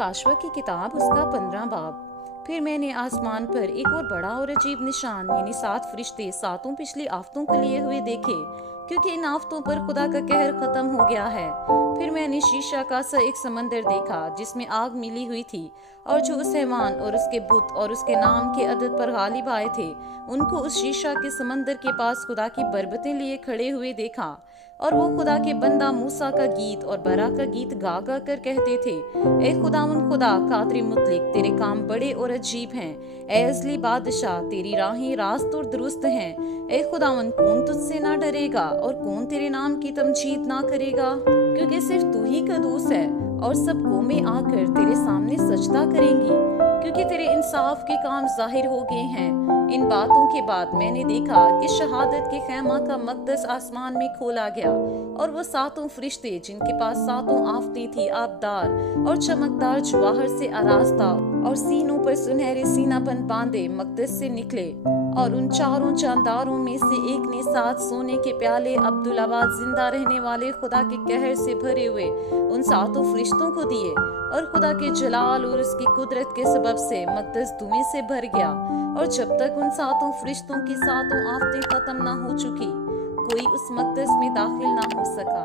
काशवा की किताब उसका 15 बाब। फिर मैंने आसमान पर एक और बड़ा और अजीब निशान यानी 7 फरिश्ते सातों पिछली आफतों को लिए हुए देखे, क्योंकि इन आफतों पर खुदा का कहर खत्म हो गया है। फिर मैंने शीशा का सा एक समंदर देखा जिसमें आग मिली हुई थी, और जो उस हैवान और उसके बुत और उसके नाम के अदद पर गालिब आए थे उनको उस शीशा के समंदर के पास खुदा की बरबतें लिए खड़े हुए देखा। और वो खुदा के बंदा मूसा का गीत और बरा का गीत गा गा कर कहते थे, ए खुदावन खुदा कादर मुतलिक, तेरे काम बड़े और अजीब हैं। ए असली बादशाह, तेरी राहें रास्त और दुरुस्त हैं। ए खुदावन, कौन तुझसे ना डरेगा और कौन तेरे नाम की तमजीद ना करेगा, क्योंकि सिर्फ तू ही कदूस है और सब कौमें आकर तेरे सामने सजदा करेंगी, क्योंकि तेरे इंसाफ के काम जाहिर हो गए हैं। इन बातों के बाद मैंने देखा कि शहादत के खैमा का मकदस आसमान में खोला गया, और वो सातों फरिश्ते जिनके पास सातों आफतें थी आबदार और चमकदार जवाहर से आरास्ता और सीनों पर सुनहरे सीनाबंद बांधे मकदस से निकले। और उन चारों जानदारों में से एक ने 7 सोने के प्याले अब्दुल्लाबाद जिंदा रहने वाले खुदा के कहर से भरे हुए उन सातों फरिश्तों को दिए, और खुदा के जलाल और उसकी कुदरत के सबब से मकदस धुएं से भर गया। और जब तक उन सातों फरिश्तों की सातों आफतें खत्म ना हो चुकी, कोई उस मकदस में दाखिल ना हो सका।